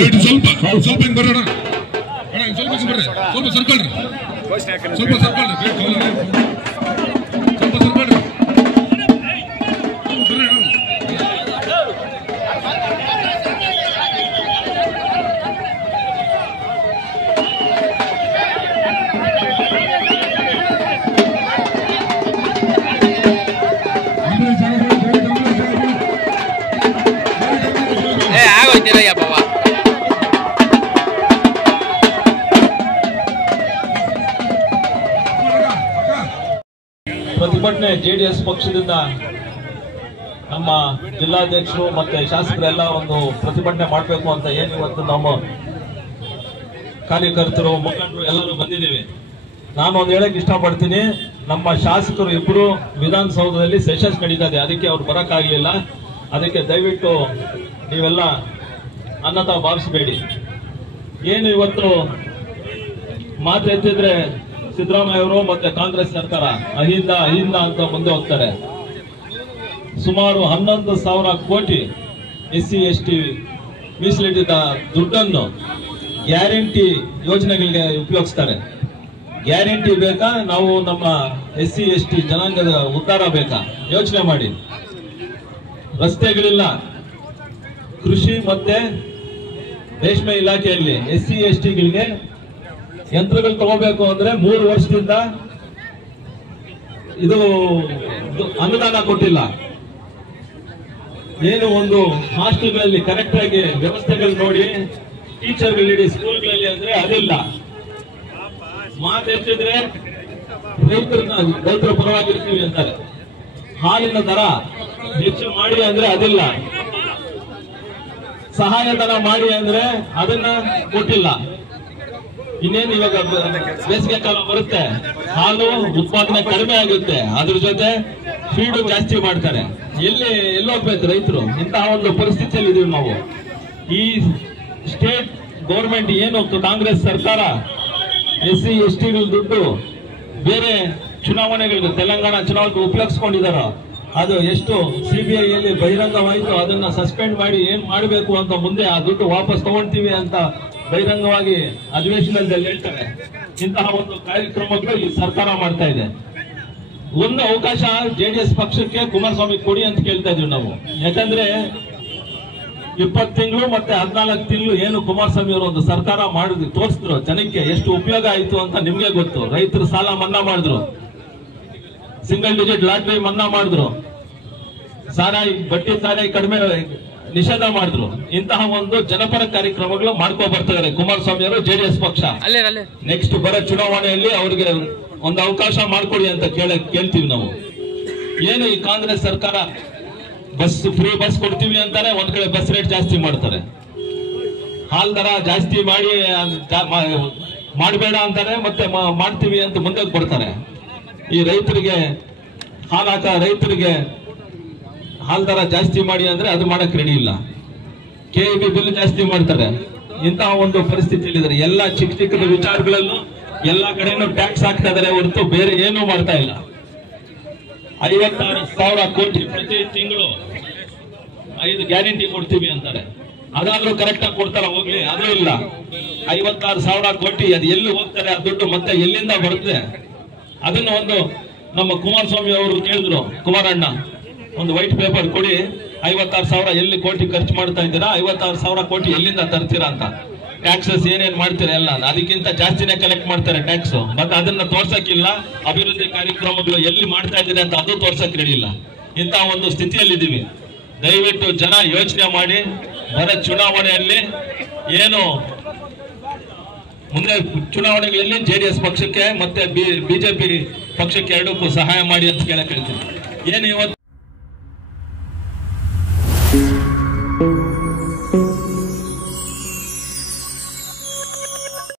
ಸ್ವಲ್ಪ ಹಿಂಗ್ ಬರೋಣ ಸ್ವಲ್ಪ ಬರ್ರಿ ಸ್ವಲ್ಪ ಸರ್ಕಲ್ ಸ್ವಲ್ಪ ಸರ್ಕಲ್ ಸ್ವಲ್ಪ ಸರ್ಕಲ್ ಪ್ರತಿಭಟನೆ ಜೆಡಿಎಸ್ ಪಕ್ಷದಿಂದ ನಮ್ಮ ಜಿಲ್ಲಾಧ್ಯಕ್ಷರು ಮತ್ತೆ ಶಾಸಕರೆಲ್ಲ ಒಂದು ಪ್ರತಿಭಟನೆ ಮಾಡಬೇಕು ಅಂತ ಏನು ಇವತ್ತು ನಮ್ಮ ಕಾರ್ಯಕರ್ತರು ಮುಖಂಡರು ಎಲ್ಲರೂ ಬಂದಿದ್ದೀವಿ. ನಾನು ಒಂದು ಹೇಳಕ್ ಇಷ್ಟಪಡ್ತೀನಿ, ನಮ್ಮ ಶಾಸಕರು ಇಬ್ಬರು ವಿಧಾನಸೌಧದಲ್ಲಿ ಸೆಷನ್ಸ್ ನಡೀತದೆ, ಅದಕ್ಕೆ ಅವ್ರು ಬರಕ್ಕಾಗ್ಲಿಲ್ಲ. ಅದಕ್ಕೆ ದಯವಿಟ್ಟು ನೀವೆಲ್ಲ ಅನ್ನತ ಭಾವಿಸಬೇಡಿ. ಏನು ಇವತ್ತು ಮಾತು ಎತ್ತಿದ್ರೆ ಸಿದ್ದರಾಮಯ್ಯ ಅವರು ಮತ್ತೆ ಕಾಂಗ್ರೆಸ್ ಸರ್ಕಾರ ಅಹಿಂದ ಅಂತ ಮುಂದೆ ಹೋಗ್ತಾರೆ. ಸುಮಾರು 11,000 ಕೋಟಿ SC ST ಮೀಸಲಿಟ್ಟಿದ್ದ ದುಡ್ಡನ್ನು ಗ್ಯಾರಂಟಿ ಯೋಜನೆಗಳಿಗೆ ಉಪಯೋಗಿಸ್ತಾರೆ. ಗ್ಯಾರಂಟಿ ಬೇಕಾ, ನಾವು ನಮ್ಮ SC ST ಜನಾಂಗದ ಉದ್ಧಾರ ಬೇಕಾ? ಯೋಚನೆ ಮಾಡಿ. ರಸ್ತೆಗಳಿಲ್ಲ, ಕೃಷಿ ಮತ್ತೆ ರೇಷ್ಮೆ ಇಲಾಖೆಯಲ್ಲಿ SC STಗಳಿಗೆ ಯಂತ್ರಗಳು ತಗೋಬೇಕು ಅಂದ್ರೆ 3 ವರ್ಷದಿಂದ ಇದು ಅನುದಾನ ಕೊಟ್ಟಿಲ್ಲ. ಏನು ಒಂದು ಹಾಸ್ಟೆಲ್ಗಳಲ್ಲಿ ಕರೆಕ್ಟ್ ಆಗಿ ವ್ಯವಸ್ಥೆಗಳು ನೋಡಿ ಟೀಚರ್ಗಳಿಡಿ ಸ್ಕೂಲ್ಗಳಲ್ಲಿ ಅಂದ್ರೆ ಅದಿಲ್ಲ. ಮಾತೆತ್ತಿದ್ರೆ ರೈತರ ಪರವಾಗಿರ್ತೀವಿ ಅಂತಾರೆ. ಹಾಲಿನ ದರ ಹೆಚ್ಚು ಮಾಡಿ ಅಂದ್ರೆ ಅದಿಲ್ಲ. ಸಹಾಯಧನ ಮಾಡಿ ಅಂದ್ರೆ ಅದನ್ನ ಕೊಟ್ಟಿಲ್ಲ. ಇನ್ನೇನು ಇವಾಗ ಬೇಸಿಗೆ ಕಾಲ ಬರುತ್ತೆ, ಹಾಲು ಉತ್ಪಾದನೆ ಕಡಿಮೆ ಆಗುತ್ತೆ, ಅದ್ರ ಜೊತೆ ಫೀಡು ಜಾಸ್ತಿ ಮಾಡ್ತಾರೆ. ಎಲ್ಲೋಗ್ಬೇಕು ರೈತರು? ಇಂತಹ ಒಂದು ಪರಿಸ್ಥಿತಿಯಲ್ಲಿ ಇದೀವಿ ನಾವು. ಈ ಸ್ಟೇಟ್ ಗೌರ್ಮೆಂಟ್ ಏನು ಕಾಂಗ್ರೆಸ್ ಸರ್ಕಾರ SC STಗಳ ದುಡ್ಡು ಬೇರೆ ಚುನಾವಣೆಗಳಿಗೆ, ತೆಲಂಗಾಣ ಚುನಾವಣೆಗೆ ಉಪಯೋಗಿಸ್ಕೊಂಡಿದಾರೋ ಅದು ಎಷ್ಟು CBIಯಲ್ಲಿ ಬಹಿರಂಗವಾಯಿತು. ಅದನ್ನ ಸಸ್ಪೆಂಡ್ ಮಾಡಿ ಏನ್ ಮಾಡಬೇಕು ಅಂತ ಮುಂದೆ ಆ ದುಡ್ಡು ವಾಪಸ್ ತಗೊಳ್ತೀವಿ ಅಂತ ಬಹಿರಂಗವಾಗಿ ಅಧಿವೇಶನದಲ್ಲಿ ಹೇಳ್ತಾರೆ. ಇಂತಹ ಒಂದು ಕಾರ್ಯಕ್ರಮಗಳು ಈ ಸರ್ಕಾರ ಮಾಡ್ತಾ ಇದೆ. ಒಂದು ಅವಕಾಶ JDS ಪಕ್ಷಕ್ಕೆ ಕುಮಾರಸ್ವಾಮಿ ಕೊಡಿ ಅಂತ ಕೇಳ್ತಾ ಇದೀವಿ ನಾವು. ಯಾಕಂದ್ರೆ 20 ತಿಂಗಳು ಮತ್ತೆ 14 ತಿಂಗಳು ಏನು ಕುಮಾರಸ್ವಾಮಿ ಅವರು ಒಂದು ಸರ್ಕಾರ ಮಾಡಿದ್ರು, ತೋರಿಸಿದ್ರು ಜನಕ್ಕೆ ಎಷ್ಟು ಉಪಯೋಗ ಆಯ್ತು ಅಂತ ನಿಮ್ಗೆ ಗೊತ್ತು. ರೈತರ ಸಾಲ ಮನ್ನಾ ಮಾಡಿದ್ರು, ಸಿಂಗಲ್ ಡಿಜಿಟ್ ಲಾಟ್ರಿ ಮನ್ನಾ ಮಾಡಿದ್ರು, ಬಡ್ಡಿ ಸಾರಾಯಿ ಕಡಿಮೆ ನಿಷೇಧ ಮಾಡಿದ್ರು. ಇಂತಹ ಒಂದು ಜನಪರ ಕಾರ್ಯಕ್ರಮಗಳು ಮಾಡ್ಕೊ ಬರ್ತಿದ್ದಾರೆ ಕುಮಾರಸ್ವಾಮಿ ಅವರು, JDS ಪಕ್ಷ. ನೆಕ್ಸ್ಟ್ ಬರೋ ಚುನಾವಣೆಯಲ್ಲಿ ಅವ್ರಿಗೆ ಒಂದು ಅವಕಾಶ ಮಾಡ್ಕೊಡಿ ಅಂತ ಕೇಳ್ತೀವಿ ನಾವು. ಏನು ಈ ಕಾಂಗ್ರೆಸ್ ಸರ್ಕಾರ ಫ್ರೀ ಬಸ್ ಕೊಡ್ತೀವಿ ಅಂತಾರೆ, ಒಂದ್ ಕಡೆ ಬಸ್ ರೇಟ್ ಜಾಸ್ತಿ ಮಾಡ್ತಾರೆ, ಹಾಲ್ ದರ ಜಾಸ್ತಿ ಮಾಡಬೇಡ ಅಂತಾರೆ, ಮತ್ತೆ ಮಾಡ್ತೀವಿ ಅಂತ ಮುಂದೆ ಬರ್ತಾರೆ. ಈ ರೈತರಿಗೆ ರೈತರಿಗೆ ಹಾಲ್ ದರ ಜಾಸ್ತಿ ಮಾಡಿ ಅಂದ್ರೆ ಅದು ಮಾಡಕ್ ರೆಡಿ ಇಲ್ಲ. KEB ಬಿಲ್ ಜಾಸ್ತಿ ಮಾಡ್ತಾರೆ. ಇಂತಹ ಒಂದು ಪರಿಸ್ಥಿತಿಯಲ್ಲಿ ಎಲ್ಲ ಚಿಕ್ಕ ಚಿಕ್ಕದ ವಿಚಾರಗಳಲ್ಲೂ ಎಲ್ಲಾ ಕಡೆನೂ ಟ್ಯಾಕ್ಸ್ ಹಾಕ್ತಾ ಇದಾರೆ ಹೊರತು ಬೇರೆ ಏನೂ ಮಾಡ್ತಾ ಇಲ್ಲ. 56,000 ಕೋಟಿ ಪ್ರತಿ ತಿಂಗಳು 5 ಗ್ಯಾರಂಟಿ ಕೊಡ್ತೀವಿ ಅಂತಾರೆ. ಅದಾದ್ರೂ ಕರೆಕ್ಟ್ ಆಗಿ ಕೊಡ್ತಾರ? ಹೋಗ್ಲಿ, ಅದು ಇಲ್ಲ. 56,000 ಕೋಟಿ ಅದು ಎಲ್ಲಿ ಹೋಗ್ತಾರೆ? ಆ ದುಡ್ಡು ಮತ್ತೆ ಎಲ್ಲಿಂದ ಬರುತ್ತೆ? ಅದನ್ನ ಒಂದು ನಮ್ಮ ಕುಮಾರಸ್ವಾಮಿ ಅವರು ಕೇಳಿದ್ರು, ಕುಮಾರಣ್ಣ ಒಂದು ವೈಟ್ ಪೇಪರ್ ಕೊಡಿ, 56,000 ಎಲ್ಲಿ ಕೋಟಿ ಖರ್ಚು ಮಾಡ್ತಾ ಇದ್ದೀರಾ, 56,000 ಕೋಟಿ ಎಲ್ಲಿಂದ ತರ್ತೀರಾ ಅಂತ. ಟ್ಯಾಕ್ಸಸ್ ಏನೇನ್ ಮಾಡ್ತೀರಾ ಎಲ್ಲ ಅದಕ್ಕಿಂತ ಜಾಸ್ತಿನೇ ಕಲೆಕ್ಟ್ ಮಾಡ್ತಾರೆ ಟ್ಯಾಕ್ಸ್. ಮತ್ತೆ ಅದನ್ನ ತೋರ್ಸಕ್ಕಿಲ್ಲ. ಅಭಿವೃದ್ಧಿ ಕಾರ್ಯಕ್ರಮಗಳು ಎಲ್ಲಿ ಮಾಡ್ತಾ ಇದ್ದೀರಾ ಅಂತ ಅದು ತೋರ್ಸಕ್ ರೆಡಿ ಇಲ್ಲ. ಇಂತಹ ಒಂದು ಸ್ಥಿತಿಯಲ್ಲಿದ್ದೀವಿ. ದಯವಿಟ್ಟು ಜನ ಯೋಚನೆ ಮಾಡಿ, ಬರೋ ಚುನಾವಣೆಯಲ್ಲಿ ಏನು ಮುಂದೆ ಚುನಾವಣೆಗಳಲ್ಲಿ JDS ಪಕ್ಷಕ್ಕೆ ಮತ್ತೆ BJP ಪಕ್ಷಕ್ಕೆ ಎರಡಕ್ಕೂ ಸಹಾಯ ಮಾಡಿ ಅಂತ ಕೇಳಕ್ ಹೇಳ್ತೀನಿ. ಏನು ಇವತ್ತು